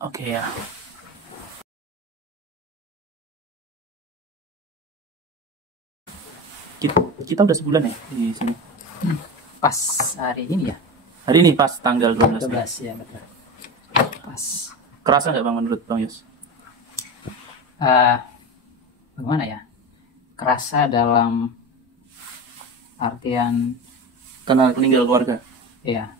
Oke ya. Kita udah sebulan ya di sini. Pas hari ini ya. Hari ini pas tanggal 12. 12 ya betul. Pas. Kerasa nggak Bang menurut Bang Yos? Bagaimana ya? Kerasa dalam artian Karena meninggal keluarga. ya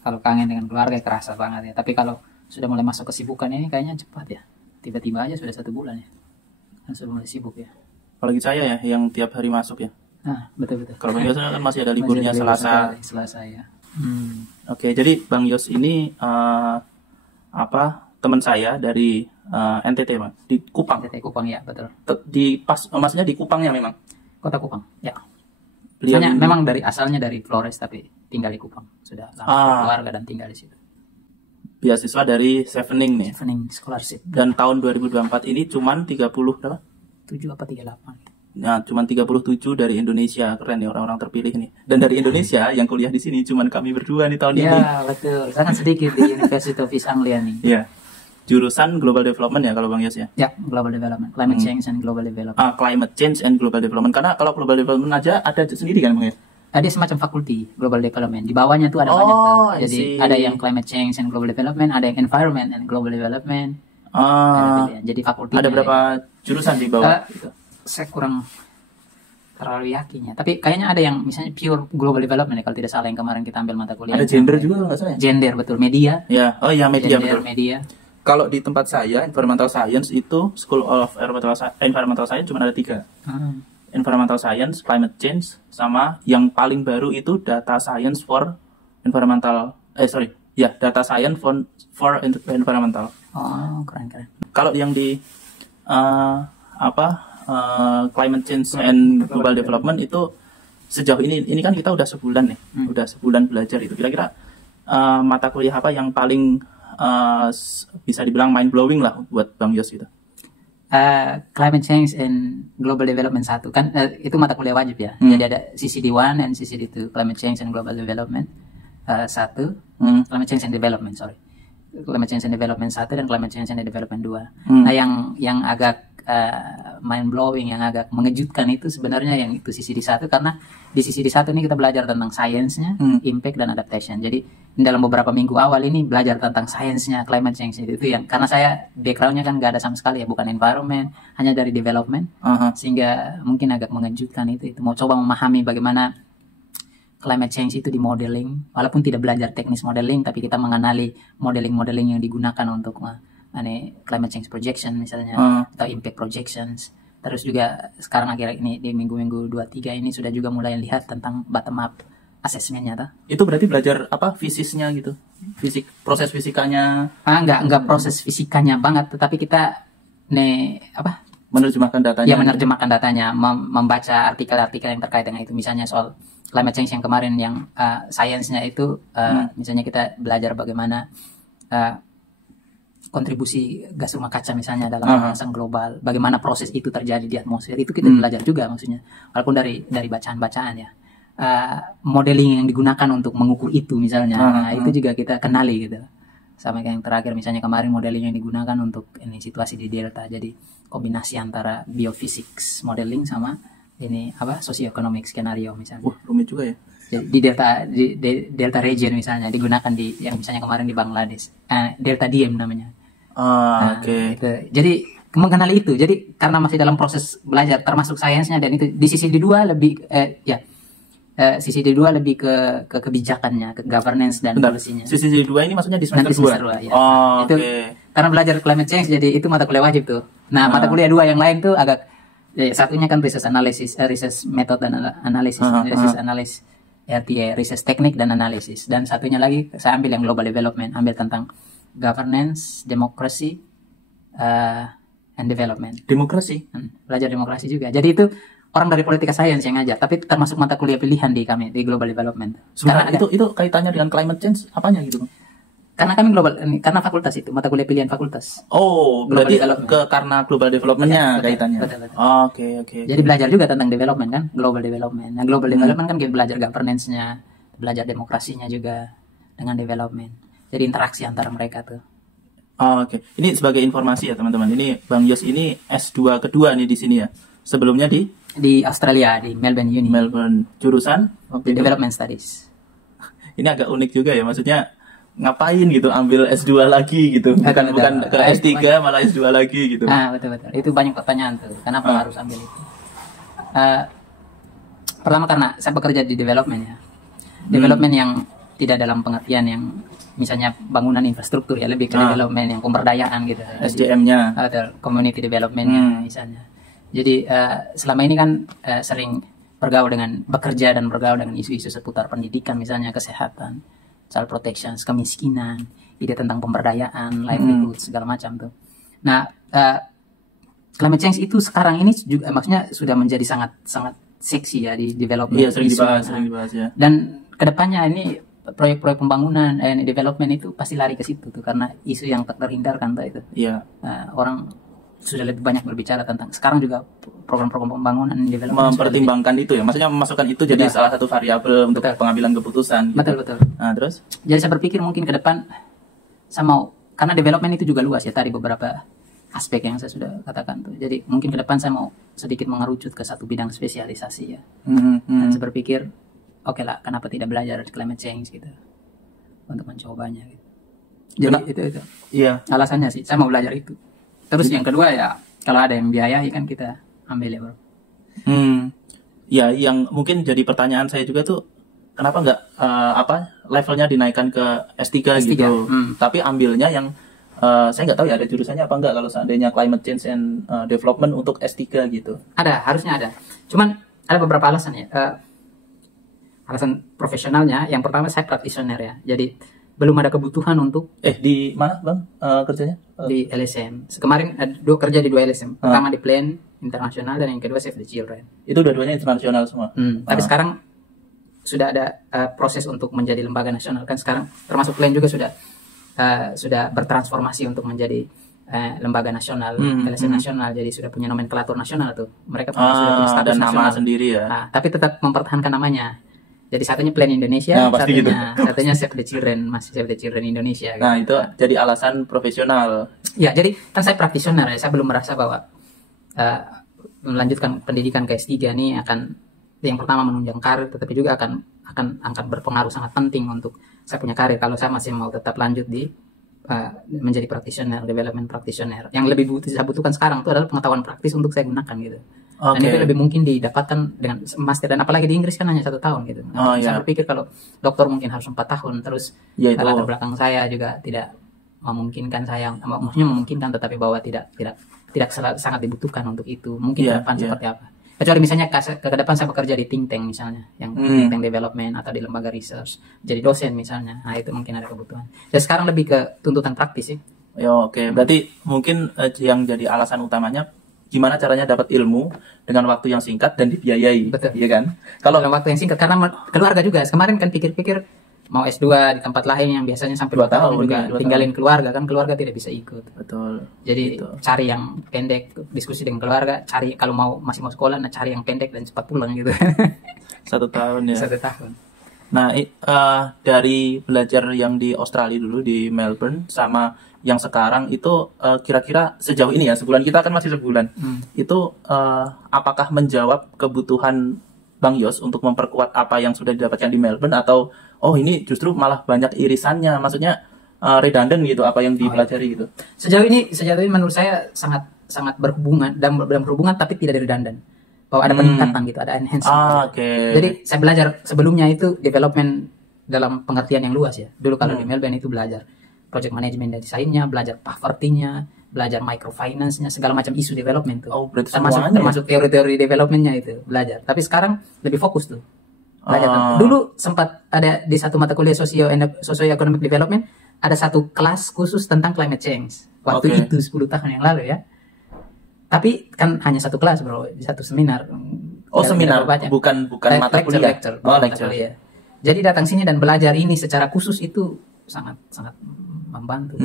kalau kangen dengan keluarga kerasa banget ya. Tapi kalau sudah mulai masuk kesibukan ini kayaknya cepat ya. Tiba-tiba aja sudah 1 bulan ya. Kan sudah mulai sibuk ya. Apalagi saya ya yang tiap hari masuk ya. Nah, betul. Kalau Bang Yos kan masih ada liburnya Masih ada libur Selasa. sekali, Selasa ya. Oke, jadi Bang Yos ini teman saya dari NTT, Bang, di Kupang. NTT Kupang ya, betul. Maksudnya di Kupangnya memang. Kota Kupang. Ya. Beliau Hanya memang asalnya dari Flores tapi tinggal di Kupang. Sudah lama keluarga dan tinggal di situ. Beasiswa dari Chevening nih. Chevening Scholarship. Dan tahun 2024 ini cuman 30 berapa? 7 apa 38. Nah, cuman 37 dari Indonesia. Keren ya orang-orang terpilih nih. Dan dari Indonesia yang kuliah di sini cuman kami berdua nih tahun ini. Ya, betul. Sangat sedikit di University of East Anglia nih. Iya. Jurusan Global Development ya kalau Bang Yos ya. Ya, Global Development, Climate Change and Global Development. Climate Change and Global Development. Karena kalau Global Development aja ada sendiri kan Bang Yos? Ada semacam fakulti Global Development. Di bawahnya tuh ada banyak tuh. Jadi ada yang Climate Change and Global Development, ada yang Environment and Global Development. Jadi fakulti. Ada berapa jurusan di bawah? Saya kurang terlalu yakin ya. Tapi kayaknya ada yang misalnya pure Global Development ya, kalau tidak salah yang kemarin kita ambil mata kuliah. Ada gender juga kalau nggak salah ya? Gender, betul. Media. Ya, oh ya media Gender, betul. media. Kalau di tempat saya, Environmental Science itu School of Environmental Science cuma ada 3. Environmental Science, Climate Change, sama yang paling baru itu Data Science for Environmental. Data Science for Environmental. Oh, keren. Kalau yang di Climate Change and Global Development itu sejauh ini kan kita udah sebulan nih, udah sebulan belajar itu. Kira-kira mata kuliah apa yang paling bisa dibilang mind blowing lah buat Bang Yos gitu? Climate Change and Global Development 1 kan itu mata kuliah wajib ya. Jadi ada CCD1 dan CCD2, Climate Change and Global Development 1, Climate Change and Development, Climate Change and Development 1 dan Climate Change and Development 2. Nah, yang agak mind blowing, yang agak mengejutkan itu sebenarnya yang itu CCD1, karena di CCD1 ini kita belajar tentang sainsnya, impact dan adaptation. Jadi dalam beberapa minggu awal ini belajar tentang sainsnya climate change itu yang karena saya backgroundnya kan nggak ada sama sekali ya, bukan environment, hanya dari development, sehingga mungkin agak mengejutkan itu mau coba memahami bagaimana climate change itu di modeling, walaupun tidak belajar teknis modeling, tapi kita mengenali modeling yang digunakan untuk climate change projection misalnya, atau impact projections. Terus juga sekarang akhir ini di minggu-minggu 2-3 ini sudah juga mulai lihat tentang bottom up assessmentnya tuh. Itu berarti belajar apa fisiknya gitu? Proses fisikanya? Enggak proses fisikanya banget, tetapi kita menerjemahkan datanya. Ya, menerjemahkan datanya, membaca artikel-artikel yang terkait dengan itu, misalnya soal climate change yang kemarin yang sainsnya itu misalnya kita belajar bagaimana kontribusi gas rumah kaca misalnya dalam pemanasan global, bagaimana proses itu terjadi di atmosfer, itu kita belajar juga maksudnya, walaupun dari bacaan-bacaan ya. Modeling yang digunakan untuk mengukur itu misalnya, itu juga kita kenali gitu. Sama kayak yang terakhir misalnya kemarin modeling yang digunakan untuk ini situasi di Delta, jadi kombinasi antara biophysics modeling sama socioeconomic skenario misalnya. Rumit juga ya. Di Delta region misalnya digunakan di yang misalnya kemarin di Bangladesh, Delta Diem namanya. Oke. Jadi mengenali itu. Jadi karena masih dalam proses belajar termasuk sainsnya, dan itu di sisi D2 lebih sisi D2 lebih ke kebijakannya, ke governance dan polisinya. Sisi D2 ini maksudnya di semester 2. Ya. Itu karena belajar climate change, jadi itu mata kuliah wajib tuh. Nah, mata kuliah 2 yang lain tuh agak satunya kan research analysis, research method dan analisis, research analysis RTA, research teknik dan analisis. Dan satunya lagi saya ambil yang global development, ambil tentang governance, democracy, and development. Demokrasi. Belajar demokrasi juga. Jadi itu orang dari politika science yang ngajar, tapi termasuk mata kuliah pilihan di kami di global development. Sebenarnya itu kaitannya dengan climate change apanya gitu? Karena kami karena fakultas itu mata kuliah pilihan fakultas. Oh, berarti karena global developmentnya kaitannya. Betul. Oke. Jadi belajar juga tentang development kan, global development. Nah, global development kan kita belajar governance-nya, belajar demokrasinya juga dengan development. Jadi interaksi antara mereka tuh. Oh, oke. Ini sebagai informasi ya teman-teman. Ini Bang Yos ini S2 kedua nih di sini ya. Sebelumnya di Australia, di Melbourne Uni. Melbourne. Jurusan Development Studies. Ini agak unik juga ya. Maksudnya ngapain gitu ambil S2 lagi gitu. Bukan ke S3 malah S2 lagi gitu. Ah, betul. Itu banyak pertanyaan tuh. Kenapa harus ambil itu? Pertama karena saya bekerja di development ya. Development yang tidak dalam pengertian yang misalnya bangunan infrastruktur ya, lebih ke development yang pemberdayaan gitu. SDM-nya atau community development-nya misalnya. Jadi selama ini kan sering bekerja dan bergaul dengan isu-isu seputar pendidikan misalnya, kesehatan, child protection, kemiskinan, ide tentang pemberdayaan, livelihood, segala macam tuh. Nah, climate change itu sekarang ini juga maksudnya sudah menjadi sangat seksi ya di development. Iya, sering dibahas ya. Dan kedepannya ini proyek-proyek pembangunan development itu pasti lari ke situ tuh, karena isu yang tak terhindarkan tuh itu. Iya. Orang sudah lebih banyak berbicara tentang sekarang juga program-program pembangunan development mempertimbangkan itu ya, maksudnya memasukkan itu jadi salah satu variabel untuk pengambilan keputusan gitu. Betul. Nah terus jadi saya berpikir mungkin ke depan saya mau, karena development itu juga luas ya, tadi beberapa aspek yang saya sudah katakan tuh. Jadi mungkin ke depan saya mau sedikit mengerucut ke satu bidang spesialisasi ya. Dan saya berpikir oke lah, kenapa tidak belajar climate change gitu untuk mencobanya gitu. Jadi itu iya alasannya sih saya mau belajar itu. Terus yang kedua ya, kalau ada yang biayai kan kita ambil ya bro. Ya, yang mungkin jadi pertanyaan saya juga tuh, kenapa nggak levelnya dinaikkan ke S3 gitu? Tapi ambilnya yang saya nggak tahu ya ada jurusannya apa nggak kalau seandainya climate change and development untuk S3 gitu. Harusnya ada. Cuman ada beberapa alasan ya. Alasan profesionalnya, yang pertama saya practitioner ya. Jadi belum ada kebutuhan untuk di mana bang kerjanya? Di LSM. Kemarin kerja di 2 LSM. Pertama di Plan Internasional dan yang kedua Save the Children. Itu dua-duanya internasional semua. Tapi sekarang sudah ada proses untuk menjadi lembaga nasional kan sekarang, termasuk Plan juga sudah bertransformasi untuk menjadi lembaga nasional, LSM nasional. Jadi sudah punya nomenklatur nasional tuh. Mereka sudah punya status dan nasional nama sendiri ya. Tapi tetap mempertahankan namanya. Jadi satunya Plan Indonesia, satunya Save the Children, masih Save the Children Indonesia. Nah gitu. Itu jadi alasan profesional. Ya, jadi kan saya practitioner ya, saya belum merasa bahwa melanjutkan pendidikan ke S3 ini akan yang pertama menunjang karir, tetapi juga akan berpengaruh sangat penting untuk saya punya karir kalau saya masih mau tetap lanjut di menjadi practitioner, development practitioner. Yang lebih saya butuhkan sekarang itu adalah pengetahuan praktis untuk saya gunakan gitu. Dan itu lebih mungkin didapatkan dengan master, dan apalagi di Inggris kan hanya 1 tahun gitu. Saya berpikir kalau doktor mungkin harus 4 tahun, terus latar belakang saya juga tidak memungkinkan maksudnya memungkinkan, tetapi bahwa tidak sangat dibutuhkan untuk itu. Mungkin ke depan seperti apa? Kecuali misalnya ke depan saya bekerja di think tank misalnya, yang think tank development atau di lembaga research, jadi dosen misalnya. Nah itu mungkin ada kebutuhan. Dan sekarang lebih ke tuntutan praktis sih. Berarti mungkin yang jadi alasan utamanya gimana caranya dapat ilmu dengan waktu yang singkat dan dibiayai. Betul. Iya kan? Kalau dalam waktu yang singkat, karena keluarga juga. Kemarin kan pikir-pikir mau S2 di tempat lain yang biasanya sampai 2 tahun juga tinggalin keluarga, kan keluarga tidak bisa ikut. Betul. Jadi cari yang pendek, diskusi dengan keluarga, cari kalau masih mau sekolah, cari yang pendek dan cepat pulang gitu. 1 tahun ya. 1 tahun. Nah, dari belajar yang di Australia dulu di Melbourne sama yang sekarang itu kira-kira sejauh ini ya, sebulan kita kan masih sebulan. Itu apakah menjawab kebutuhan Bang Yos untuk memperkuat apa yang sudah didapatkan di Melbourne, atau ini justru malah banyak irisannya, maksudnya redundant gitu apa yang dipelajari gitu. Sejauh ini menurut saya sangat berhubungan dan berhubungan tapi tidak redundant. Bahwa ada peningkatan gitu, ada enhancement. Jadi saya belajar sebelumnya itu development dalam pengertian yang luas ya. Dulu kalau di Melbourne itu belajar project management dan desainnya, belajar poverty-nya, belajar microfinance-nya, segala macam isu development tuh. Termasuk teori-teori development-nya itu belajar. Tapi sekarang lebih fokus tuh. Belajar. Dulu sempat ada di satu mata kuliah socio-economic development, ada satu kelas khusus tentang climate change. Waktu itu 10 tahun yang lalu ya. Tapi kan hanya satu kelas bro, di satu seminar. Seminar, bukan mata kuliah. Lecture. Jadi datang sini dan belajar ini secara khusus itu sangat membantu.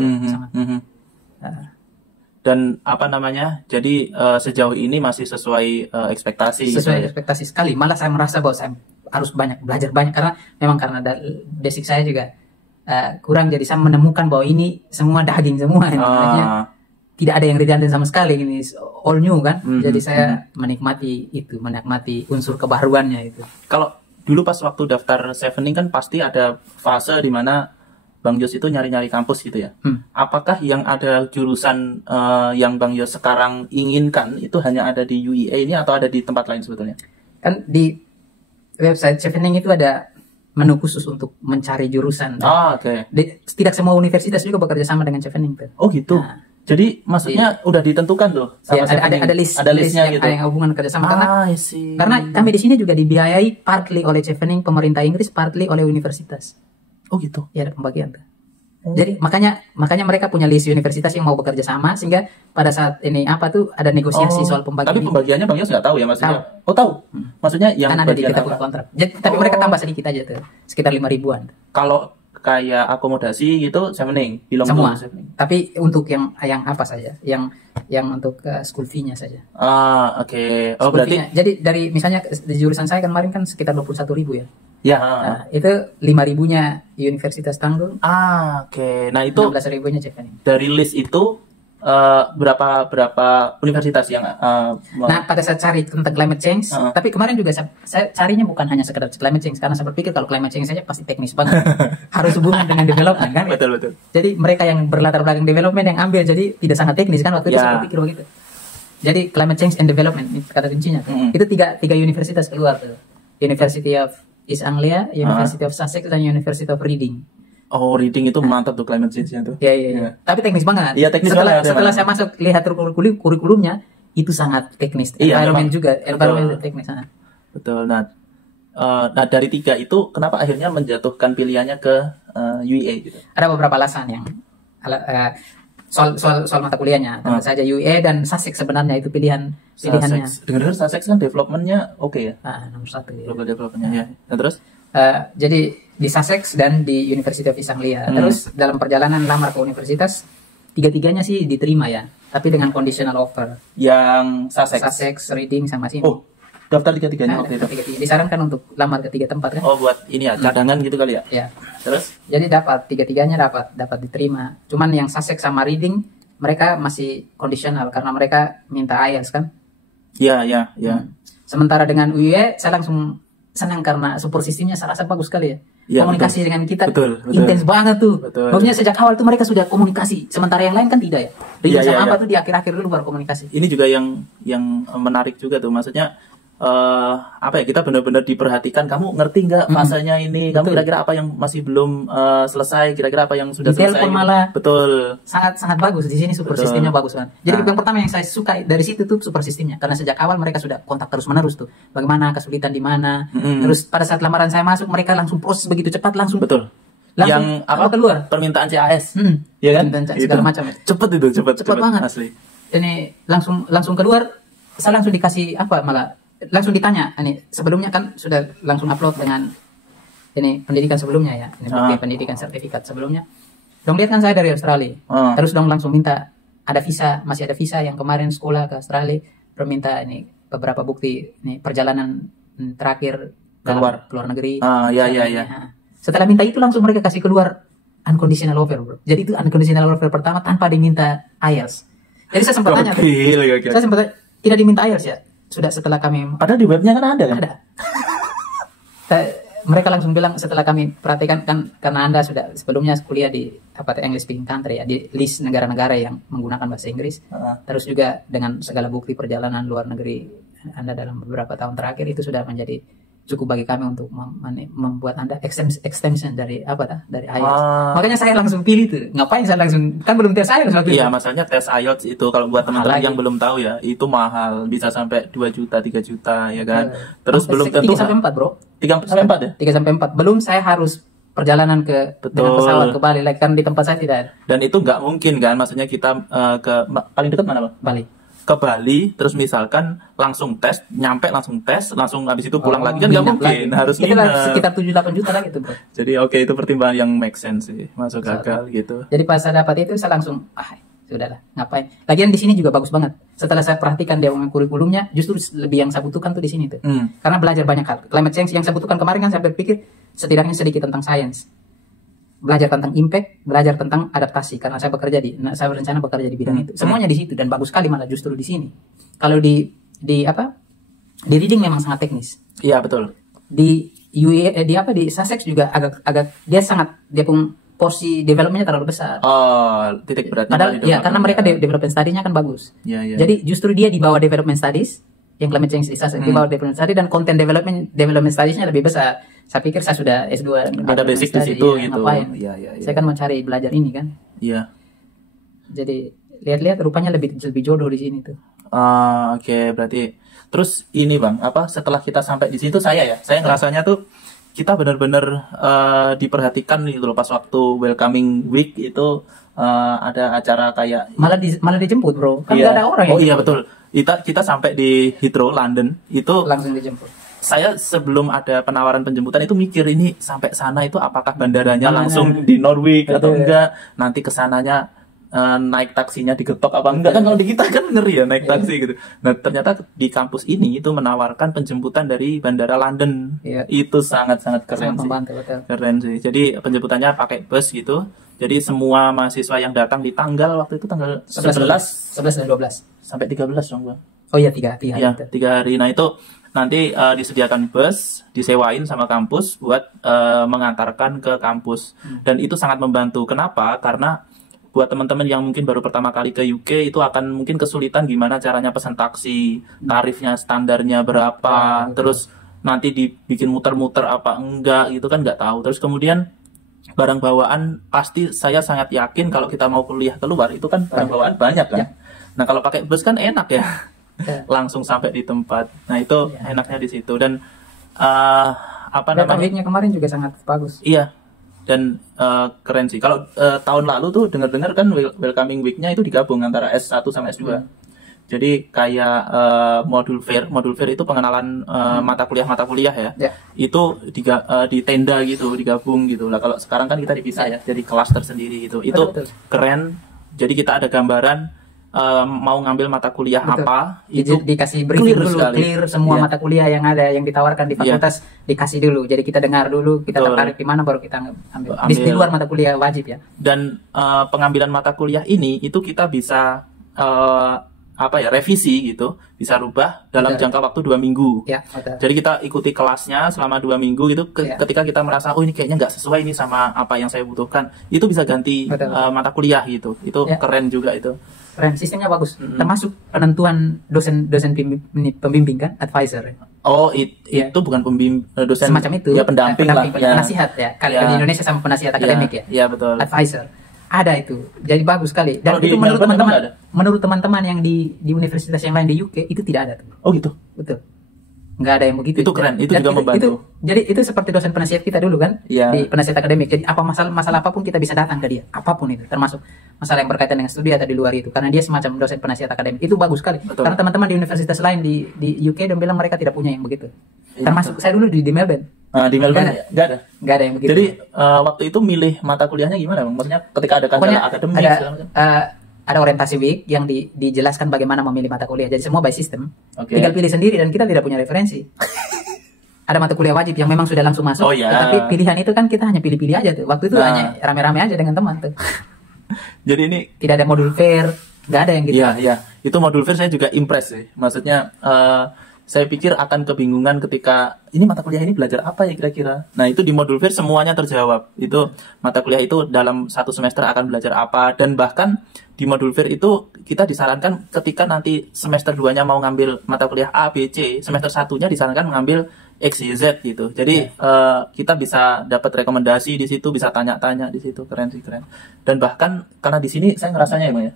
Dan apa namanya? Jadi sejauh ini masih sesuai ekspektasi. Sesuai ekspektasi sekali. Malah saya merasa bahwa saya harus belajar banyak karena memang karena basic saya juga kurang, jadi saya menemukan bahwa ini semua daging semua, artinya tidak ada yang redundant sama sekali, ini all new kan. Jadi saya menikmati unsur kebaruannya itu. Kalau dulu pas waktu daftar Chevening kan pasti ada fase di mana Bang Yos itu nyari-nyari kampus gitu ya. Apakah yang ada jurusan yang Bang Yos sekarang inginkan itu hanya ada di UEA ini atau ada di tempat lain sebetulnya? Kan di website Chevening itu ada menu khusus untuk mencari jurusan. Oke. Tidak semua universitas juga bekerja sama dengan Chevening tuh. Oh gitu. Nah, jadi maksudnya udah ditentukan loh sama ada listnya gitu. Yang hubungan kerjasama karena kami di sini juga dibiayai partly oleh Chevening, pemerintah Inggris, partly oleh universitas. Oh gitu. Ya, ada pembagian tuh. Jadi makanya mereka punya list universitas yang mau bekerja sama, sehingga pada saat ini ada negosiasi soal pembagian. Tapi pembagiannya Bang Yos nggak tahu ya maksudnya? Tahu. Oh tahu. Maksudnya yang kan ada di kita punya kontrak. Tapi mereka tambah sedikit aja tuh, sekitar 5 ribuan. Kalau kayak akomodasi gitu Chevening bilang semua. Tapi untuk yang apa saja, yang untuk school fee-nya saja. Oke. Oh berarti jadi dari misalnya di jurusan saya kemarin kan sekitar 21.000 ya. Ya. Nah, itu 5.000-nya universitas tanggung. Oke. Nah itu 16.000-nya Chevening. Dari list itu berapa universitas yang Nah pada saat cari tentang climate change, tapi kemarin juga saya carinya bukan hanya sekedar climate change, karena saya berpikir kalau climate change saja pasti teknis banget. Harus hubungan dengan development kan. Betul. Jadi mereka yang berlatar belakang development yang ambil, jadi tidak sangat teknis kan waktu itu saya berpikir begitu. Jadi climate change and development itu kata kuncinya. Itu tiga universitas keluar tuh. University of East Anglia, University of Sussex, dan University of Reading. Oh, Reading itu mantap tuh climate change-nya tuh. Iya. Tapi teknis banget. Iya, teknis banget. Setelah saya masuk lihat kurikulumnya, itu sangat teknis. Environment juga, environment teknis. Betul. Nah, dari 3 itu kenapa akhirnya menjatuhkan pilihannya ke UEA gitu? Ada beberapa alasan yang soal mata kuliahnya. Tentu saja UEA dan Sussex sebenarnya itu pilihannya. Dengar Sussex kan development-nya oke ya? Nomor 1 ya. Global development-nya ya. Nah, terus? Jadi di Sussex dan di University of East Anglia. Terus dalam perjalanan lamar ke universitas, tiga-tiganya sih diterima ya, tapi dengan conditional offer. Yang Sussex, Reading sama sini. Oh, daftar tiga-tiganya waktu itu. Disarankan untuk lamar ke 3 tempat kan? Oh, buat ini ya, cadangan gitu kali ya? Ya. Terus? Jadi tiga-tiganya dapat diterima. Cuman yang Sussex sama Reading mereka masih conditional karena mereka minta IELTS kan? Iya. Sementara dengan UE saya langsung senang karena support sistemnya saya rasa bagus sekali ya. Komunikasi betul. Dengan kita intens banget tuh. Betul. Maksudnya sejak awal tuh mereka sudah komunikasi, sementara yang lain kan tidak ya. Reading sama apa tuh di akhir-akhir dulu baru komunikasi. Ini juga yang menarik juga tuh, maksudnya kita benar-benar diperhatikan. Kamu ngerti nggak fasenya ini? Kamu kira-kira apa yang masih belum selesai? Kira-kira apa yang sudah selesai? Malah betul. Sangat bagus di sini, super sistemnya bagus kan. Jadi yang pertama yang saya suka dari situ tuh super sistemnya, karena sejak awal mereka sudah kontak terus-menerus tuh. Bagaimana kesulitan di mana? Terus pada saat lamaran saya masuk mereka langsung proses begitu cepat langsung. Betul. Langsung yang keluar permintaan CAS, ya kan? Segala macam. Cepat banget. Asli. Ini langsung keluar, saya langsung dikasih malah langsung ditanya, ini sebelumnya kan sudah langsung upload dengan ini pendidikan sebelumnya ya, ini bukti pendidikan sertifikat sebelumnya. Dong lihat kan saya dari Australia, terus dong langsung minta masih ada visa yang kemarin sekolah ke Australia, minta ini beberapa bukti ini perjalanan terakhir keluar negeri. Iya. Setelah minta itu langsung mereka kasih keluar unconditional offer, bro. Jadi itu unconditional offer pertama tanpa diminta IELTS. Jadi saya sempat tanya, saya sempat tidak diminta IELTS ya. Sudah setelah kami, padahal di webnya kan ada kan? Ada. Mereka langsung bilang setelah kami perhatikan kan, karena Anda sudah sebelumnya kuliah di English speaking country ya, di list negara-negara yang menggunakan bahasa Inggris. Terus juga dengan segala bukti perjalanan luar negeri Anda dalam beberapa tahun terakhir, itu sudah menjadi cukup bagi kami untuk membuat Anda extension dari IELTS. Makanya saya langsung pilih tuh. Ngapain saya langsung, kan belum tes IELTS waktu itu. Iya, masalahnya tes IELTS itu kalau buat teman-teman yang belum tahu ya, itu mahal, bisa sampai 2 juta, 3 juta ya kan. Terus belum tentu 3 sampai 4, Bro. 3 sampai 4 ya? 3 sampai 4. Belum saya harus perjalanan dengan pesawat ke Bali, kan di tempat saya tidak ada. Dan itu nggak mungkin kan, maksudnya kita paling dekat mana, Pak? Bali. Ke Bali, terus misalkan langsung tes, nyampe langsung tes, langsung habis itu pulang lagi kan nggak mungkin, harus nginep. Sekitar 7-8 juta lagi tuh, bro. Jadi itu pertimbangan yang make sense sih, masuk akal gitu. Jadi pas saya dapat itu saya langsung, sudahlah, ngapain? Lagian di sini juga bagus banget. Setelah saya perhatikan dia kurikulumnya, justru lebih yang saya butuhkan tuh di sini tuh. Karena belajar banyak hal. Climate change yang saya butuhkan kemarin kan saya berpikir setidaknya sedikit tentang sains. belajar tentang impact, belajar tentang adaptasi karena saya saya berencana bekerja di bidang itu. Semuanya di situ dan bagus sekali malah justru di sini. Kalau di reading memang sangat teknis. Iya, betul. Di di Sussex juga agak dia pun porsi developmentnya terlalu besar. Oh, titik beratnya. Padahal ya karena mereka development study-nya kan bagus. Iya. Jadi justru dia di bawah development studies, yang climate change di Sussex di bawah development study, dan content development studies-nya lebih besar. Saya pikir saya sudah S2 ada basic di situ gitu. Iya. Saya kan mencari belajar ini kan. Iya. Jadi lihat-lihat rupanya lebih jodoh di sini tuh. Oke, berarti terus ini Bang, setelah kita sampai di situ saya ngerasanya tuh kita benar-benar diperhatikan gitu loh pas waktu welcoming week itu ada acara kayak malah dijemput bro, kan nggak ada orang. Iya betul. Kita sampai di Heathrow London itu langsung dijemput. Saya sebelum ada penawaran penjemputan itu mikir ini sampai sana itu apakah bandaranya langsung di Norwich atau enggak, nanti kesananya naik taksinya digetok apa enggak, kan kalau di kita kan ngeri ya naik taksi gitu. Nah ternyata di kampus ini itu menawarkan penjemputan dari bandara London. Itu sangat-sangat keren sih. Keren sih. Jadi penjemputannya pakai bus gitu. Jadi semua mahasiswa yang datang di waktu itu tanggal 11 dan 12 sampai 13 dong Bang. Oh iya 3 hari. Iya, 3 hari. Nah itu nanti disediakan bus, disewain sama kampus buat mengantarkan ke kampus. Dan itu sangat membantu. Kenapa? Karena buat teman-teman yang mungkin baru pertama kali ke UK itu akan mungkin kesulitan gimana caranya pesan taksi, tarifnya standarnya berapa, terus nanti dibikin muter-muter apa enggak gitu kan nggak tahu. Terus kemudian barang bawaan pasti saya sangat yakin kalau kita mau kuliah keluar itu kan barang bawaan banyak kan. Nah kalau pakai bus kan enak ya. Langsung sampai di tempat. Nah itu enaknya di situ. Dan namanya kemarin juga sangat bagus. Iya. Dan keren sih. Kalau tahun lalu tuh dengar-dengar kan welcoming week-nya itu digabung antara S1 sama S2. Jadi kayak modul fair itu pengenalan mata kuliah ya. Itu di tenda gitu, digabung gitu. Lah kalau sekarang kan kita dipisah ya, jadi kelas tersendiri gitu. Itu keren. Jadi kita ada gambaran mau ngambil mata kuliah apa, itu dikasih briefing dulu, clear semua mata kuliah yang ada yang ditawarkan di fakultas dikasih dulu. Jadi kita dengar dulu, kita tertarik di mana baru kita ambil. Di luar mata kuliah wajib ya. Dan pengambilan mata kuliah ini itu kita bisa revisi gitu, bisa rubah dalam jangka waktu 2 minggu. Jadi kita ikuti kelasnya selama 2 minggu gitu. Ketika kita merasa ini kayaknya nggak sesuai ini sama apa yang saya butuhkan, itu bisa ganti mata kuliah gitu. Itu keren juga itu. Keren, sistemnya bagus. Termasuk penentuan dosen pembimbing kan, advisor. Oh, itu bukan pembimbing, dosen semacam itu. Ya pendamping lah. Penasihat ya. Kalau di Indonesia sama penasihat akademik ya. Iya betul. Advisor. Ada itu. Jadi bagus sekali. Dan itu menurut teman-teman yang di universitas yang lain di UK itu tidak ada tuh. Oh gitu. Betul. Nggak ada yang begitu. Itu keren. Itu juga membantu. Jadi itu seperti dosen penasihat kita dulu kan, di penasihat akademik. Jadi apa masalah apapun kita bisa datang ke dia, apapun itu, termasuk masalah yang berkaitan dengan studi atau di luar itu, karena dia semacam dosen penasihat akademik. Itu bagus sekali. Betul. Karena teman-teman di universitas lain di UK dan bilang mereka tidak punya yang begitu. Termasuk saya dulu di Melbourne. Di Melbourne nggak ada yang begitu. Jadi waktu itu milih mata kuliahnya gimana Bang? Maksudnya ketika ada kajian akademik ada orientasi week yang dijelaskan bagaimana memilih mata kuliah. Jadi semua by system. Tinggal pilih sendiri dan kita tidak punya referensi. Ada mata kuliah wajib yang memang sudah langsung masuk. Tapi pilihan itu kan kita hanya pilih-pilih aja tuh. Waktu itu hanya rame-rame aja dengan teman tuh. Jadi ini tidak ada modul fair, nggak ada yang gitu. Iya. Itu modul fair saya juga impress sih. Maksudnya saya pikir akan kebingungan ketika ini mata kuliah ini belajar apa ya kira-kira. Nah itu di modul fair semuanya terjawab. Itu mata kuliah itu dalam 1 semester akan belajar apa, dan bahkan di modul fair itu kita disarankan ketika nanti semester 2-nya mau ngambil mata kuliah A, B, C, semester 1-nya disarankan mengambil X, Y, Z gitu. Jadi kita bisa dapat rekomendasi di situ, bisa tanya-tanya di situ. Keren sih, keren. Dan bahkan karena di sini saya ngerasanya ya,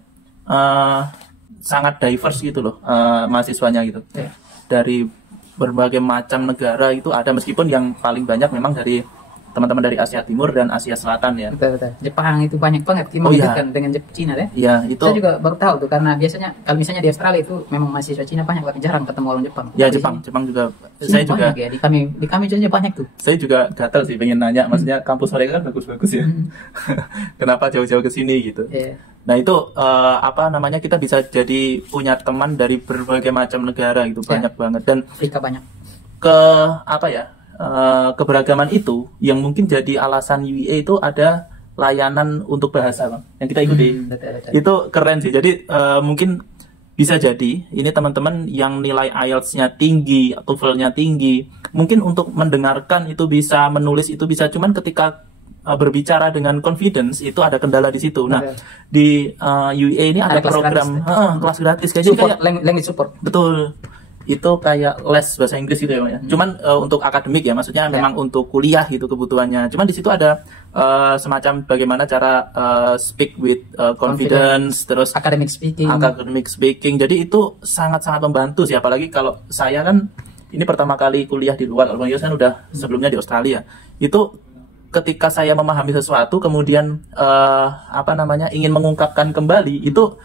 sangat diverse gitu loh mahasiswanya gitu. Dari berbagai macam negara itu ada, meskipun yang paling banyak memang dari teman-teman dari Asia Timur dan Asia Selatan ya. Betul. Jepang itu banyak banget mengikutkan dengan Cina ya. Iya, itu. Saya juga baru tahu tuh, karena biasanya kalau misalnya di Australia itu memang mahasiswa Cina banyak, tapi jarang ketemu orang Jepang. Ya, Jepang juga. Cina saya juga ya, di kami aja banyak tuh. Saya juga gatel sih pengen nanya, maksudnya kampus mereka kan bagus-bagus ya. Kenapa jauh-jauh ke sini gitu. Nah, itu kita bisa jadi punya teman dari berbagai macam negara gitu, banyak banget, dan Afrika banyak. Keberagaman itu yang mungkin jadi alasan UEA itu ada layanan untuk bahasa, Bang, yang kita ikuti. Betul. Itu keren sih. Jadi mungkin bisa jadi ini teman-teman yang nilai IELTS-nya tinggi, TOEFL-nya tinggi, mungkin untuk mendengarkan itu bisa, menulis itu bisa, cuman ketika berbicara dengan confidence itu ada kendala di situ. Nah, di UEA ini ada program kelas gratis Support, kayak language support. betul. Itu kayak les bahasa Inggris gitu ya, Bang, ya. Cuman untuk akademik ya, maksudnya memang untuk kuliah gitu kebutuhannya. Cuman di situ ada semacam bagaimana cara speak with confidence, terus academic speaking. Jadi itu sangat-sangat membantu sih, apalagi kalau saya kan ini pertama kali kuliah di luar. Kalau Bang Yos kan udah sebelumnya di Australia. Itu ketika saya memahami sesuatu kemudian ingin mengungkapkan kembali, itu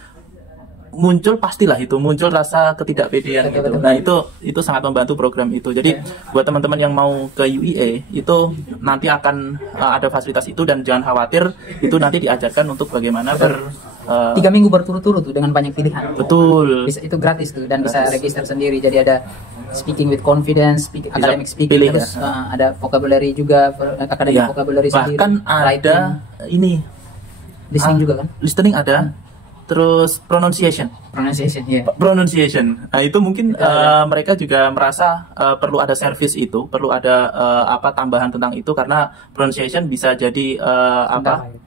muncul rasa ketidakpedean gitu. Nah, itu sangat membantu program itu. Jadi buat teman-teman yang mau ke UEA itu nanti akan ada fasilitas itu, dan jangan khawatir, itu nanti diajarkan untuk bagaimana 3 minggu berturut-turut tuh dengan banyak pilihan. Betul. Itu gratis tuh, dan bisa register sendiri. Jadi ada speaking with confidence, academic speaking, terus ada vocabulary juga, academic vocabulary sendiri. Bahkan ada ini listening juga kan? Listening ada. Terus pronunciation. Nah, itu mungkin mereka juga merasa perlu ada service itu, perlu ada tambahan tentang itu, karena pronunciation bisa jadi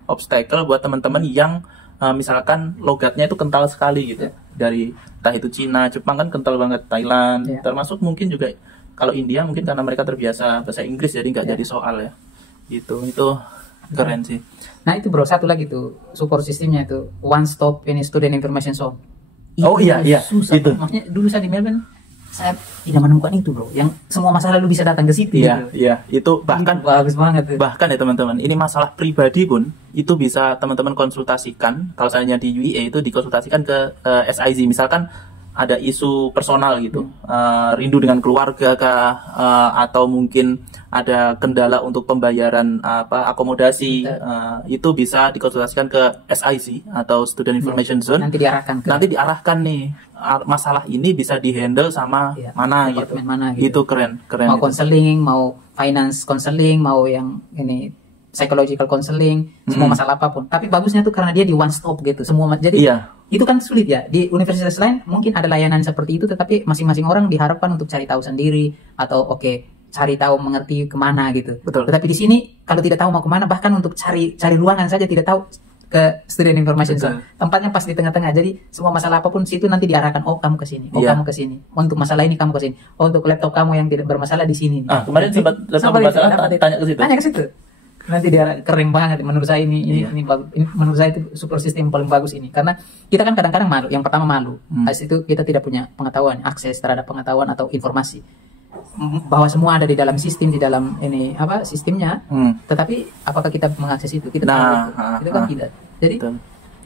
obstacle buat teman-teman yang misalkan logatnya itu kental sekali gitu. Dari entah itu Cina, Jepang kan kental banget, Thailand, termasuk mungkin juga kalau India mungkin karena mereka terbiasa bahasa Inggris jadi nggak jadi soal ya. Gitu. Itu keren sih. Nah itu bro, satu lagi tuh support sistemnya itu one stop ini student information zone. Iya susah itu. Maksudnya dulu saya di Melbourne saya tidak menemukan itu bro, yang semua masalah lu bisa datang ke situ. Iya, itu bahkan itu bagus banget tuh. Bahkan ya teman-teman, ini masalah pribadi pun itu bisa teman-teman konsultasikan. Kalau misalnya di UEA itu dikonsultasikan ke SIZ, misalkan ada isu personal gitu, rindu dengan keluarga kah, atau mungkin ada kendala untuk pembayaran akomodasi, itu bisa dikonsultasikan ke SIC atau Student Information Zone. Nanti diarahkan nih, masalah ini bisa dihandle sama mana gitu. Itu keren. Mau counseling, mau finance counseling, mau yang ini psychological counseling, semua masalah apapun. Tapi bagusnya tuh karena dia di one stop gitu, semua. Jadi itu kan sulit ya. Di universitas lain mungkin ada layanan seperti itu, tetapi masing-masing orang diharapkan untuk cari tahu sendiri, atau cari tahu mengerti kemana gitu. Betul. Tetapi di sini kalau tidak tahu mau kemana, bahkan untuk cari ruangan saja tidak tahu, ke student information zone. Tempatnya pas di tengah-tengah. Jadi semua masalah apapun situ nanti diarahkan, kamu ke sini, kamu ke sini. Untuk masalah ini kamu ke sini. Untuk laptop kamu yang tidak bermasalah di sini. Kemarin sempat laptop bermasalah, tanya ke situ. Nanti dia keren banget menurut saya ini menurut saya itu super sistem paling bagus ini, karena kita kan kadang-kadang malu. Yang pertama malu, habis itu kita tidak punya pengetahuan, akses terhadap pengetahuan atau informasi bahwa semua ada di dalam sistem, di dalam ini sistemnya. Tetapi apakah kita mengakses itu? Kita itu kan tidak. Jadi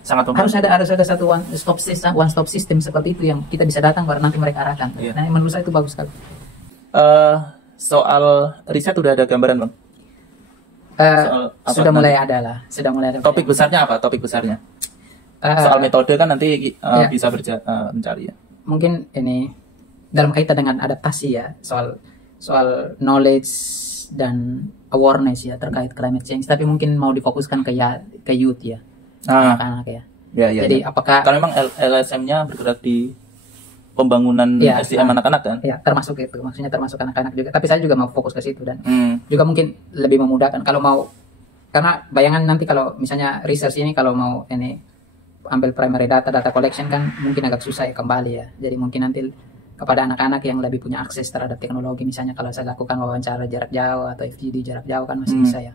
sangat harus ada satu one stop system seperti itu yang kita bisa datang baru nanti mereka arahkan. Nah menurut saya itu bagus sekali. Soal riset udah ada gambaran, Bang? Sudah mulai ada. Topik besarnya apa? Soal metode kan nanti bisa mencari ya. Mungkin ini dalam kaitan dengan adaptasi ya, soal knowledge dan awareness ya terkait climate change. Tapi mungkin mau difokuskan ke youth ya, anak-anak ya. Jadi apakah karena memang LSM-nya bergerak di pembangunan SDM anak-anak kan? Ya, termasuk itu. Maksudnya termasuk anak-anak juga. Tapi saya juga mau fokus ke situ, dan juga mungkin lebih memudahkan kalau mau, karena bayangan nanti kalau misalnya research ini kalau mau ini ambil primary data collection kan mungkin agak susah ya kembali ya. Jadi mungkin nanti kepada anak-anak yang lebih punya akses terhadap teknologi, misalnya kalau saya lakukan wawancara jarak jauh atau FGD jarak jauh kan masih bisa ya.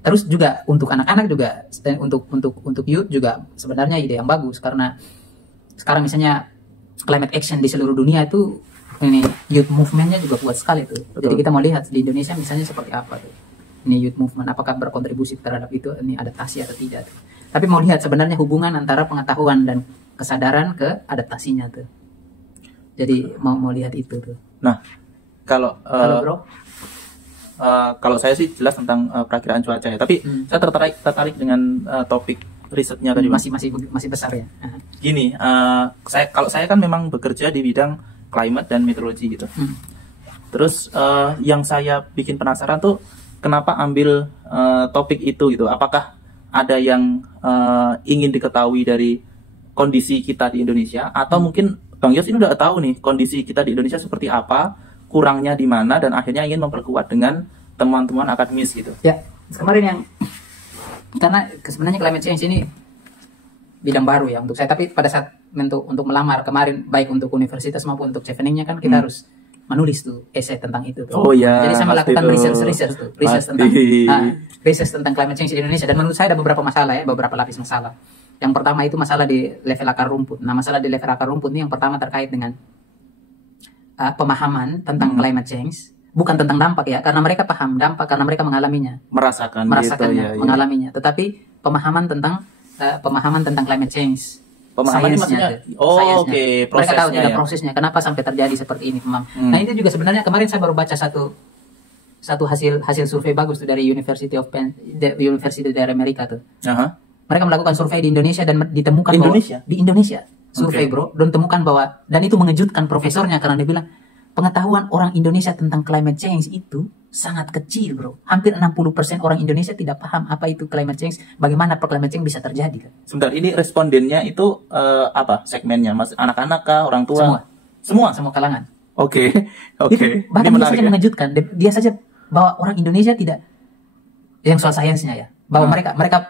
Terus juga untuk anak-anak juga, untuk youth juga sebenarnya ide yang bagus, karena sekarang misalnya climate action di seluruh dunia itu ini youth movementnya juga kuat sekali tuh. Betul. Jadi kita mau lihat di Indonesia misalnya seperti apa tuh ini youth movement, apakah berkontribusi terhadap itu, ini adaptasi atau tidak tuh. Tapi mau lihat sebenarnya hubungan antara pengetahuan dan kesadaran ke adaptasinya tuh. Jadi mau lihat itu tuh. Nah kalau bro, kalau saya sih jelas tentang perakiraan cuaca ya. Tapi saya tertarik dengan topik risetnya tadi. Masih besar ya. Gini, kalau saya kan memang bekerja di bidang climate dan meteorologi gitu. Terus yang saya bikin penasaran tuh kenapa ambil topik itu gitu? Apakah ada yang ingin diketahui dari kondisi kita di Indonesia, atau mungkin Bang Yos ini udah tahu nih kondisi kita di Indonesia seperti apa, kurangnya di mana, dan akhirnya ingin memperkuat dengan teman-teman akademis gitu. Ya, kemarin yang karena sebenarnya climate change ini bidang baru ya untuk saya, tapi pada saat untuk melamar kemarin, baik untuk universitas maupun untuk chevening-nya kan kita harus menulis tuh esai tentang itu tuh. Oh ya. Jadi saya melakukan research tentang climate change di Indonesia, dan menurut saya ada beberapa masalah ya, beberapa lapis masalah. Yang pertama itu masalah di level akar rumput. Nah, masalah di level akar rumput ini yang pertama terkait dengan pemahaman tentang climate change, bukan tentang dampak ya, karena mereka paham dampak karena mereka mengalaminya, merasakannya, gitu, mengalaminya. Tetapi pemahaman tentang climate change, pemahaman maksudnya, prosesnya. Mereka tahu ada prosesnya, kenapa sampai terjadi seperti ini, Nah, itu juga sebenarnya kemarin saya baru baca satu hasil survei bagus tuh dari University dari Amerika tuh. Mereka melakukan survei di Indonesia dan ditemukan di Indonesia survei bro, dan temukan bahwa, dan itu mengejutkan profesornya karena dia bilang pengetahuan orang Indonesia tentang climate change itu sangat kecil bro. Hampir 60% orang Indonesia tidak paham apa itu climate change, bagaimana climate change bisa terjadi. Sebentar, ini respondennya itu apa segmennya? Mas, anak-anak kah, orang tua? Semua kalangan. Oke. Bahkan dia saja mengejutkan. Dia saja bahwa orang Indonesia tidak, yang soal sainsnya ya, bahwa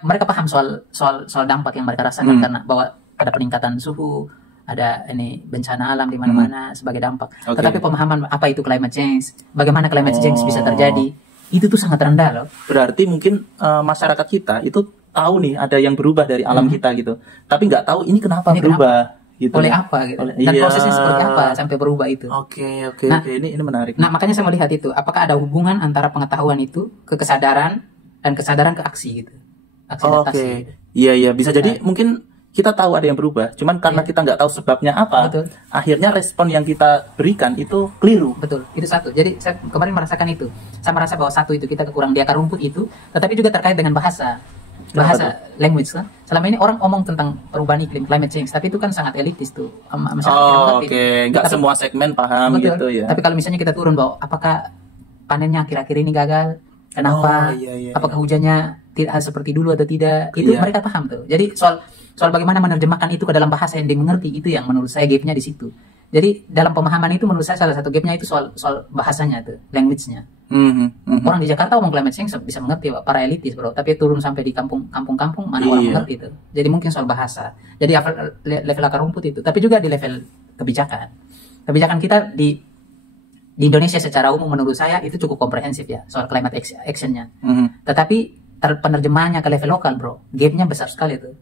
mereka paham soal dampak yang mereka rasakan karena bahwa ada peningkatan suhu, ada ini bencana alam di mana-mana sebagai dampak. Tetapi pemahaman apa itu climate change, bagaimana climate change bisa terjadi, itu tuh sangat rendah loh. Berarti mungkin masyarakat kita itu tahu nih ada yang berubah dari alam kita gitu, tapi nggak tahu ini kenapa berubah. Gitu. Oleh apa gitu. Dan prosesnya seperti apa sampai berubah itu. Oke, ini menarik. Nah, makanya saya melihat itu, apakah ada hubungan antara pengetahuan itu ke kesadaran dan kesadaran ke aksi gitu. Aksi. Iya, bisa jadi mungkin kita tahu ada yang berubah, cuman karena kita nggak tahu sebabnya apa, akhirnya respon yang kita berikan itu keliru. Betul, itu satu. Jadi saya kemarin merasakan itu. Saya merasa bahwa satu itu kita kekurangan di akar rumput itu, tetapi juga terkait dengan bahasa language kan. Selama ini orang omong tentang perubahan iklim, climate change, tapi itu kan sangat elitis tuh. Nggak semua segmen paham gitu ya. Tapi kalau misalnya kita turun bahwa apakah panennya akhir-akhir ini gagal, kenapa, apakah hujannya tidak seperti dulu atau tidak, itu mereka paham tuh. Jadi soal bagaimana menerjemahkan itu ke dalam bahasa yang dimengerti, itu yang menurut saya gapnya di situ. Jadi dalam pemahaman itu menurut saya salah satu gapnya itu soal bahasanya tuh, language-nya. Orang di Jakarta ngomong climate change bisa mengerti, para elitis bro, tapi turun sampai di kampung-kampung mana orang mengerti itu. Jadi mungkin soal bahasa. Jadi level akar rumput itu, tapi juga di level kebijakan kita di Indonesia secara umum menurut saya itu cukup komprehensif ya soal climate action-nya. Tetapi penerjemahannya ke level lokal bro, gapnya besar sekali tuh.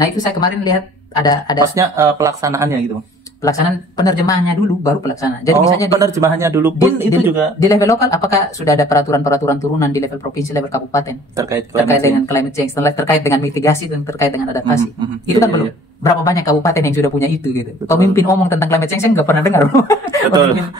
Nah, itu saya kemarin lihat ada maksudnya pelaksanaannya gitu. Pelaksanaan penerjemahannya dulu baru pelaksanaan. Jadi misalnya penerjemahannya dulu pun itu juga di level lokal, apakah sudah ada peraturan turunan di level provinsi, level kabupaten terkait dengan climate change, terkait dengan mitigasi dan terkait dengan adaptasi. Itu kan belum. Berapa banyak kabupaten yang sudah punya itu gitu. Pemimpin ngomong tentang climate change saya nggak pernah dengar.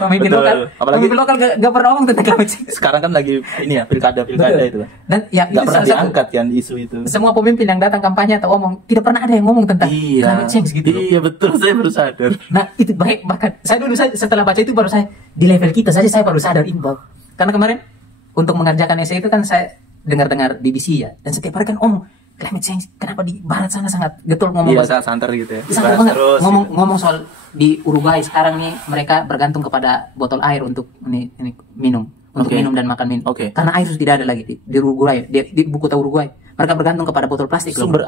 Pemimpin lokal, apalagi lokal nggak pernah ngomong tentang climate change. Sekarang kan lagi ini ya pilkada itu. Dan ya nggak pernah diangkat kan isu itu. Semua pemimpin yang datang kampanye atau ngomong tidak pernah ada yang ngomong tentang climate change gitu. Iya betul, saya baru sadar. Nah itu baik, bahkan saya dulu setelah baca itu baru saya di level kita saja saya baru sadar imbal. Karena kemarin untuk mengerjakan esai itu kan saya dengar BBC ya, dan setiap hari kan climate change, kenapa di barat sana sangat getol ngomong. Iya, sangat santer gitu ya. Santer banget ngomong soal di Uruguay sekarang nih mereka bergantung kepada botol air untuk ini minum, untuk minum dan makan minum. Karena air sudah tidak ada lagi di Uruguay, di ibu kota Uruguay. Mereka bergantung kepada botol plastik. Sumber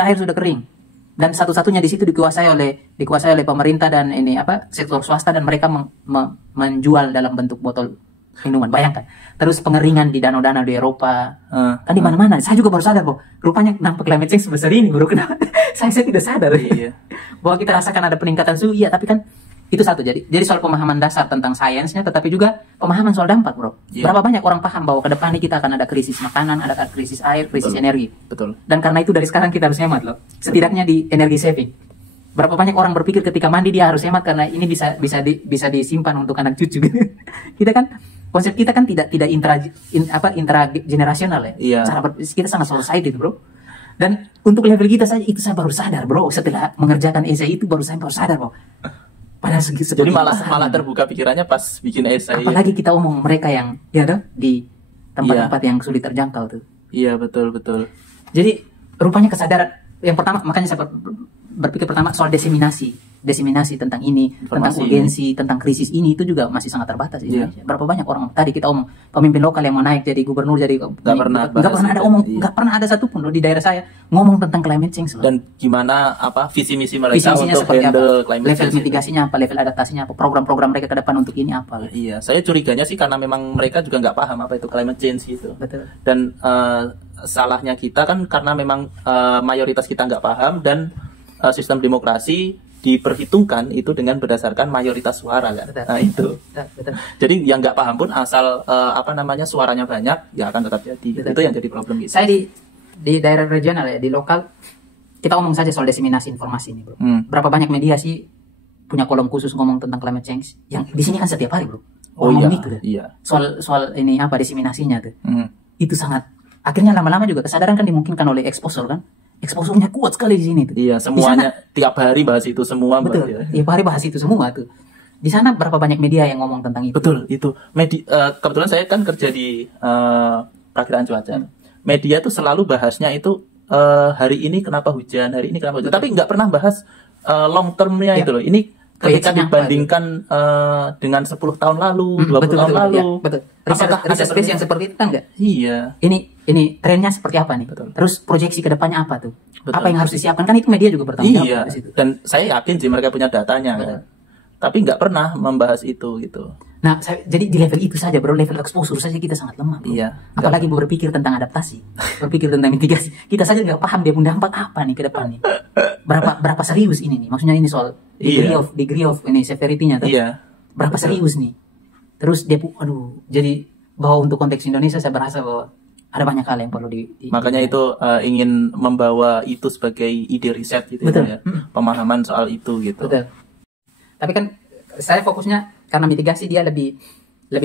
air sudah kering. Dan satu-satunya di situ dikuasai oleh pemerintah dan sektor swasta, dan mereka menjual dalam bentuk botol minuman. Bayangkan. Terus pengeringan di danau-danau di Eropa, kan di mana-mana. Saya juga baru sadar bahwa rupanya nampak climate change sebesar ini, bro. Kenapa? saya tidak sadar. Bahwa kita rasakan ada peningkatan suhu, tapi kan itu satu. Jadi soal pemahaman dasar tentang sainsnya, tetapi juga pemahaman soal dampak, bro. Berapa banyak orang paham bahwa ke depan ini kita akan ada krisis makanan, ada krisis air, krisis energi. Betul. Dan karena itu dari sekarang kita harus hemat loh. Setidaknya di energi saving. Berapa banyak orang berpikir ketika mandi dia harus hemat karena ini bisa disimpan untuk anak cucu. Kita kan konsep kita kan tidak intragenerasional ya. Kita sangat short-sighted, bro. Dan untuk level kita saja itu saya baru sadar, bro. Setelah mengerjakan esai itu baru sadar, bro. Pada jadi malah terbuka pikirannya pas bikin esai. Apalagi kita omong mereka yang di tempat-tempat yang sulit terjangkau tuh. Iya, betul. Jadi rupanya kesadaran yang pertama, makanya saya berpikir pertama soal diseminasi tentang ini, tentang urgensi, tentang krisis ini itu juga masih sangat terbatas di Indonesia. Berapa banyak orang tadi kita omong pemimpin lokal yang mau naik jadi gubernur, jadi nggak pernah ada omong, nggak pernah ada satupun loh di daerah saya ngomong tentang climate change loh. Dan gimana visi misi mereka untuk handle climate change, level mitigasinya apa, level adaptasinya apa, program-program mereka ke depan untuk ini apa. Iya, saya curiganya sih karena memang mereka juga nggak paham apa itu climate change gitu. Betul. Dan salahnya kita kan karena memang mayoritas kita nggak paham, dan sistem demokrasi diperhitungkan itu dengan berdasarkan mayoritas suara kan. Betul. Nah itu. Betul. Jadi yang nggak paham pun asal suaranya banyak ya akan tetap jadi. Betul. Itu yang jadi problem gitu. Saya di daerah regional ya, di lokal kita ngomong saja soal diseminasi informasi ini, bro. Berapa banyak media sih punya kolom khusus ngomong tentang climate change? Yang di sini kan setiap hari, bro. Ngomong itu iya. Soal ini apa diseminasinya tuh. Itu sangat, akhirnya lama-lama juga kesadaran kan dimungkinkan oleh exposure kan. Exposure-nya kuat sekali di sini tuh. Iya, semuanya tiap hari bahas itu semua. Betul. Ya. Tiap hari bahas itu semua tuh. Di sana berapa banyak media yang ngomong tentang itu? Betul, itu. Kebetulan saya kan kerja di perakiraan cuaca. Media tuh selalu bahasnya itu hari ini kenapa hujan, hari ini kenapa hujan. Tapi nggak pernah bahas long term-nya itu loh. Ini ketika dibandingkan dengan 10 tahun lalu, 20 tahun lalu. Ya, betul. Riset space yang seperti itu kan enggak? Iya. Ini trennya seperti apa nih? Betul. Terus proyeksi ke depannya apa tuh? Betul. Apa yang harus disiapkan? Kan itu media juga bertanggung jawab. Iya. Di situ. Dan saya yakin sih mereka punya datanya kan. Tapi nggak pernah membahas itu gitu. Nah, jadi di level itu saja, bro, level exposure saja kita sangat lemah, bro. Iya. Apalagi berpikir tentang adaptasi, berpikir tentang mitigasi. Kita saja nggak paham dia punya dampak apa nih ke depan nih. Berapa serius ini nih? Maksudnya ini soal degree of ini severity-nya tuh. Iya. Berapa serius nih? Terus dia jadi bahwa untuk konteks Indonesia saya berasa bahwa ada banyak hal yang perlu makanya itu ingin membawa itu sebagai ide riset gitu. Betul. Ya. Pemahaman soal itu gitu. Betul. Tapi kan saya fokusnya karena mitigasi dia lebih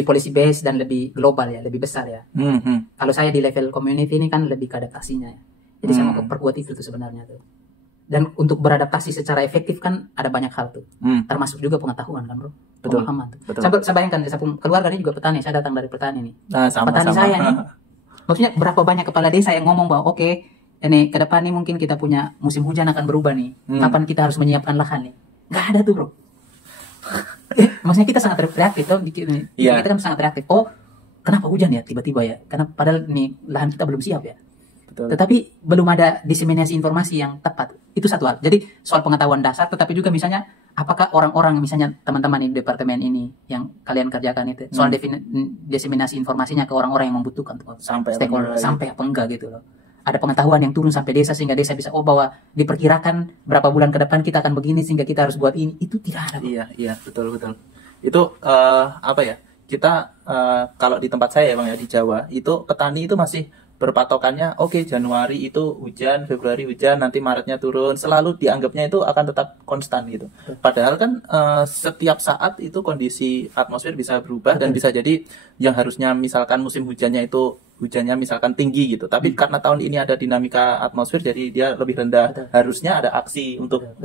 policy based dan lebih global ya, lebih besar ya. Kalau saya di level community ini kan lebih ke adaptasinya ya. Jadi saya mau perkuat itu tuh sebenarnya tuh. Dan untuk beradaptasi secara efektif kan ada banyak hal tuh. Termasuk juga pengetahuan kan, bro. Betul. Pemahaman tuh. Betul. Saya bayangkan keluarga ini juga petani, saya datang dari petani nih. Sama, petani saya nih. Maksudnya berapa banyak kepala desa yang ngomong bahwa oke, ini ke depan nih mungkin kita punya musim hujan akan berubah nih. Kapan kita harus menyiapkan lahan nih? Nggak ada tuh, bro. Maksudnya kita sangat reaktif tuh. Kita kan sangat reaktif. Oh, kenapa hujan ya tiba-tiba ya? Karena padahal nih lahan kita belum siap ya. Betul. Tetapi belum ada diseminasi informasi yang tepat. Itu satu hal. Jadi soal pengetahuan dasar, tetapi juga misalnya apakah orang-orang misalnya teman-teman di departemen ini yang kalian kerjakan itu soal diseminasi informasinya ke orang-orang yang membutuhkan tuh, stakeholder sampai apa enggak gitu loh. Ada pengetahuan yang turun sampai desa sehingga desa bisa bahwa diperkirakan berapa bulan ke depan kita akan begini sehingga kita harus buat ini. Itu tidak ada. Iya, betul. Itu apa ya? Kita kalau di tempat saya Bang ya di Jawa, itu petani itu masih berpatokannya oke, Januari itu hujan, Februari hujan, nanti Maretnya turun, selalu dianggapnya itu akan tetap konstan gitu. Padahal kan setiap saat itu kondisi atmosfer bisa berubah dan bisa jadi yang harusnya misalkan musim hujannya misalkan tinggi gitu, tapi karena tahun ini ada dinamika atmosfer jadi dia lebih rendah. Harusnya ada aksi untuk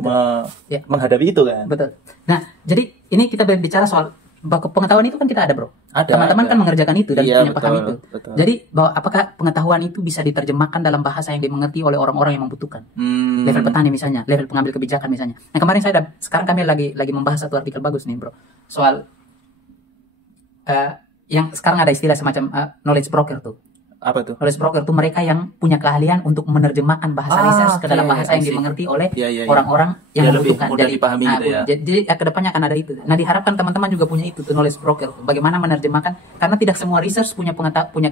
menghadapi itu kan. Betul. Nah, jadi ini kita berbicara soal pengetahuan itu kan kita ada, bro. Teman-teman kan mengerjakan itu dan punya paham itu. Betul. Jadi bahwa apakah pengetahuan itu bisa diterjemahkan dalam bahasa yang dimengerti oleh orang-orang yang membutuhkan. Level petani misalnya, level pengambil kebijakan misalnya. Nah, kemarin sekarang kami lagi membahas satu artikel bagus nih, bro. Soal yang sekarang ada istilah semacam knowledge broker tuh. Apa tuh? Knowledge broker tuh mereka yang punya keahlian untuk menerjemahkan bahasa research ke dalam bahasa yang dimengerti oleh orang-orang yang membutuhkan. Mudah dipahami gitu ya. Jadi kedepannya akan ada itu. Nah, diharapkan teman-teman juga punya itu tuh knowledge broker. Bagaimana menerjemahkan? Karena tidak semua research punya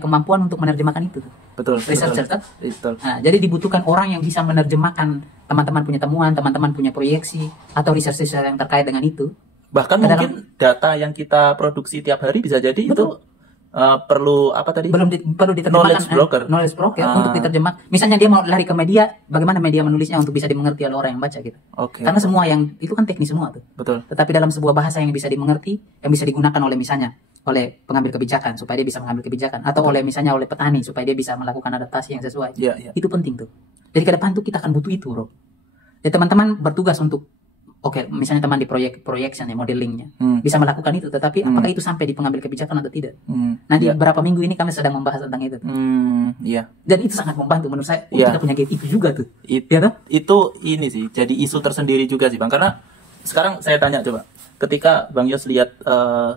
kemampuan untuk menerjemahkan itu. Betul. Researcher kan? Betul. Nah, jadi dibutuhkan orang yang bisa menerjemahkan teman-teman punya temuan, teman-teman punya proyeksi atau research yang terkait dengan itu. Bahkan mungkin data yang kita produksi tiap hari bisa jadi itu perlu apa tadi? Perlu diterjemahkan knowledge broker untuk diterjemah. Misalnya dia mau lari ke media, bagaimana media menulisnya untuk bisa dimengerti oleh orang yang baca gitu. Karena semua yang itu kan teknis semua tuh. Betul. Tetapi dalam sebuah bahasa yang bisa dimengerti, yang bisa digunakan oleh misalnya oleh pengambil kebijakan supaya dia bisa mengambil kebijakan, atau oleh misalnya oleh petani supaya dia bisa melakukan adaptasi yang sesuai. Itu penting tuh. Jadi ke depan tuh kita akan butuh itu, bro. Ya teman-teman bertugas untuk oke, misalnya teman di projection ya, modelingnya, bisa melakukan itu, tetapi apakah itu sampai di pengambil kebijakan atau tidak? Nanti beberapa minggu ini kami sedang membahas tentang itu. Iya. Dan itu sangat membantu menurut saya. Kita punya gate itu juga tuh. Itu ini sih, jadi isu tersendiri juga sih Bang. Karena sekarang saya tanya coba, ketika Bang Yos lihat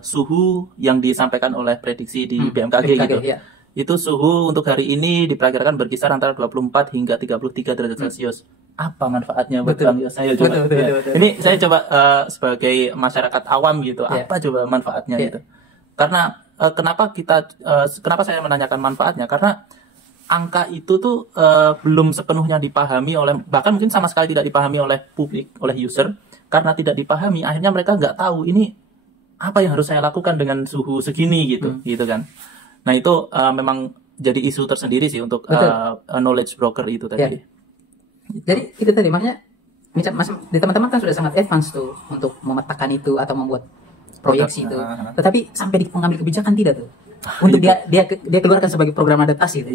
suhu yang disampaikan oleh prediksi di BMKG gitu, itu suhu untuk hari ini diperkirakan berkisar antara 24 hingga 33 derajat Celcius. Apa manfaatnya buat Bang Yos? Saya coba. Betul. Ini saya coba sebagai masyarakat awam gitu. Apa coba manfaatnya gitu? Karena kenapa saya menanyakan manfaatnya? Karena angka itu tuh belum sepenuhnya dipahami oleh, bahkan mungkin sama sekali tidak dipahami oleh publik, oleh user. Karena tidak dipahami, akhirnya mereka nggak tahu ini apa yang harus saya lakukan dengan suhu segini gitu, gitu kan. Nah itu memang jadi isu tersendiri sih untuk knowledge broker itu tadi. Jadi itu tadi makanya di teman-teman kan sudah sangat advance tuh untuk memetakan itu atau membuat proyeksi itu. Tetapi sampai di pengambil kebijakan tidak tuh. Untuk dia keluarkan sebagai program adaptasi.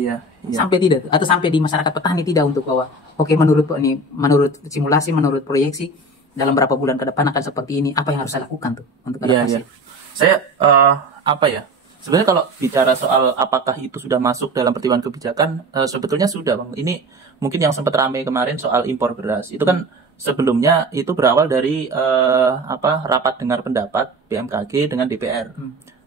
Sampai tidak tuh. Atau sampai di masyarakat petani tidak untuk bahwa oke, menurut simulasi, menurut proyeksi dalam berapa bulan ke depan akan seperti ini, apa yang harus saya lakukan tuh untuk adaptasi. Saya sebenarnya kalau bicara soal apakah itu sudah masuk dalam pertimbangan kebijakan, sebetulnya sudah Bang. Ini mungkin yang sempat ramai kemarin soal impor beras. Itu kan sebelumnya itu berawal dari rapat dengar pendapat BMKG dengan DPR.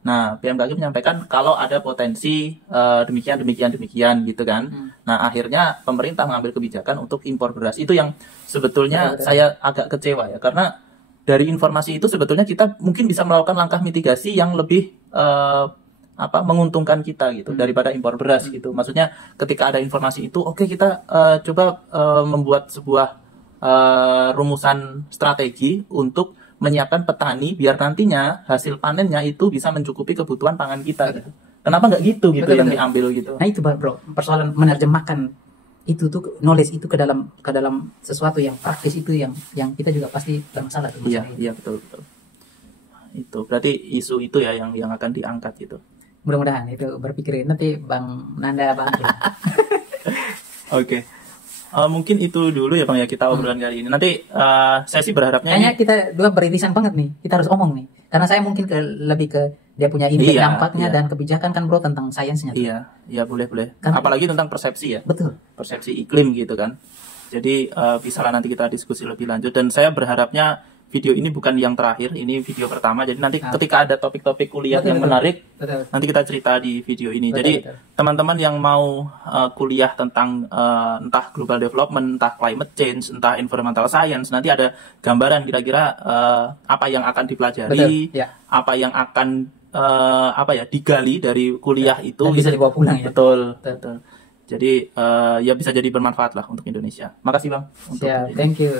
Nah, BMKG menyampaikan kalau ada potensi demikian gitu kan. Nah, akhirnya pemerintah mengambil kebijakan untuk impor beras. Itu yang sebetulnya saya agak kecewa ya, karena dari informasi itu sebetulnya kita mungkin bisa melakukan langkah mitigasi yang lebih menguntungkan kita gitu daripada impor beras gitu. Maksudnya ketika ada informasi itu, oke, kita coba membuat sebuah rumusan strategi untuk menyiapkan petani biar nantinya hasil panennya itu bisa mencukupi kebutuhan pangan kita gitu. Kenapa nggak gitu yang diambil gitu? Nah itu bro, persoalan menerjemahkan itu tuh knowledge itu ke dalam sesuatu yang praktis itu yang kita juga pasti bermasalah tuh. Iya betul. Itu berarti isu itu ya yang akan diangkat gitu. Mudah-mudahan itu berpikir nanti Bang Nanda bantu. Oke. Mungkin itu dulu ya Bang ya kita obrolan kali ini. Nanti saya sih berharapnya kayaknya kita dua beririsan banget nih. Kita harus omong nih. Karena saya mungkin lebih ke dia punya ide dampaknya dan kebijakan kan bro tentang sainsnya. Iya boleh. Kan, apalagi tentang persepsi ya. Betul. Persepsi iklim gitu kan. Jadi bisalah nanti kita diskusi lebih lanjut, dan saya berharapnya video ini bukan yang terakhir, ini video pertama. Jadi nanti ketika ada topik-topik kuliah yang menarik, nanti kita cerita di video ini. Jadi teman-teman yang mau kuliah tentang entah global development, entah climate change, entah environmental science, nanti ada gambaran kira-kira apa yang akan dipelajari, apa yang akan digali dari kuliah itu. Dan bisa dibawa pulang ya. Betul. Jadi ya bisa jadi bermanfaat lah untuk Indonesia. Makasih Bang. Thank you.